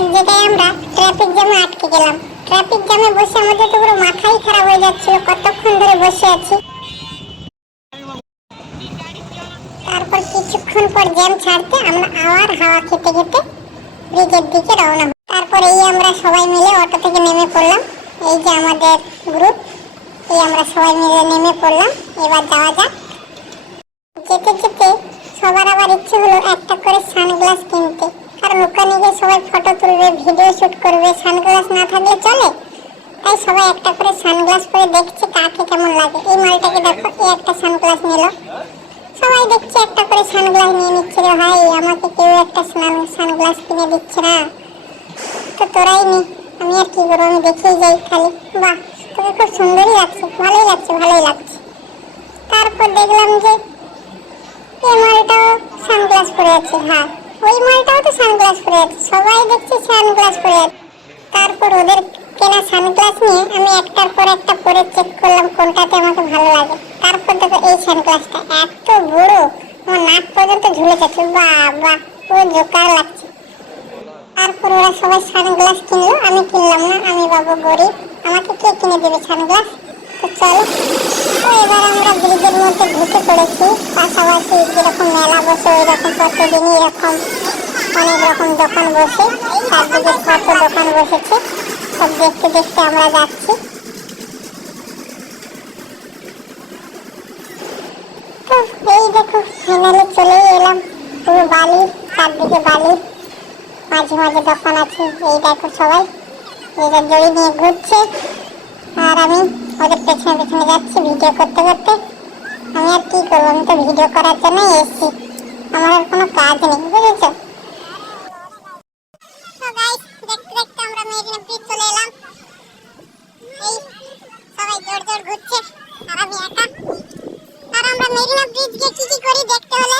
এক জায়গায় আমরা ট্রাফিক জ্যামে আটকে গেলাম। ট্রাফিক জ্যামে বসে আমাদের তো পুরো মাথাই খারাপ হয়ে যাচ্ছিল, কতক্ষণ ধরে বসে আছি। তারপর কিছুক্ষণ পর জ্যাম ছাড়তে আমরা আবার হাওয়া খেতে খেতে ব্রিজের দিকে রওনা। তারপর এই আমরা সবাই মিলে অটো থেকে নেমে পড়লাম। এই যে আমাদের গ্রুপ এই আমরা সবাই মিলে নেমে পড়লাম। এবার যাওয়া যাক। যেতে যেতে সবার আবার ইচ্ছে হলো একটা করে সানগ্লাস কিনতে। ওখানে গিয়ে সবাই ফটো তুলবে ভিডিও শুট করবে সানগ্লাস না থাকলে চলে। তাই সবাই একটা করে সানগ্লাস পরে দেখছে কাকে কেমন লাগে। এই মালটাকে দেখো এই একটা সানগ্লাস নিল। সবাই দেখছে একটা করে সানগ্লাস নিয়ে নিচ্ছে রে ভাই, আমাকে কেউ একটা সানগ্লাস কিনে দিচ্ছে না। তো তোরাই নি, আমি আর কি করব, আমি দেখেই যাই খালি। বাহ, তোকে খুব সুন্দরই লাগছে, ভালোই লাগছে ভালোই লাগছে। তারপর দেখলাম যে এই মালটাও সানগ্লাস পরে আছে হ্যাঁ। ওই মালটাও তো সানগ্লাস পরে আছে। সবাই দেখছি সানগ্লাস পরে তারপর ওদের কেনা সানগ্লাস নিয়ে আমি একটার পর একটা পরে চেক করলাম কোনটাতে আমাকে ভালো লাগে। তারপর দেখো এই সানগ্লাসটা এত বড়, আমার নাক পর্যন্ত ঝুলে যাচ্ছে। বাহ পুরো জোকার লাগছে। তারপর ওরা সবাই সানগ্লাস কিনলো, আমি কিনলাম না, আমি বাবু গরিব, আমাকে কে কিনে দেবে সানগ্লাস তো চলো, তো এবার আমরা ব্রিজের মধ্যে ঢুকে পড়েছি। পাশাপাশি যেরকম মেলা বসে, ওই রকম প্রতিদিনই এরকম অনেক রকম দোকান বসে, চারদিকে কত দোকান বসেছে, সব দেখতে দেখতে আমরা যাচ্ছি। এই দেখো ফাইনালি চলেই এলাম। পুরো বালি, চারদিকে বালি। মাঝে মাঝে দোকান আছে, এই দেখো সবাই। নিজের দড়ি নিয়ে ঘুরছে। আর আমি ওদের পেছনে পেছনে যাচ্ছি ভিডিও করতে করতে। আমি আর কি করব? আমি তো ভিডিও করার জন্যই এসেছি। আমার আর কোনো কাজ নেই, বুঝেছ? মেরিনা ব্রিজ গিয়ে কি কি করি দেখতে হলে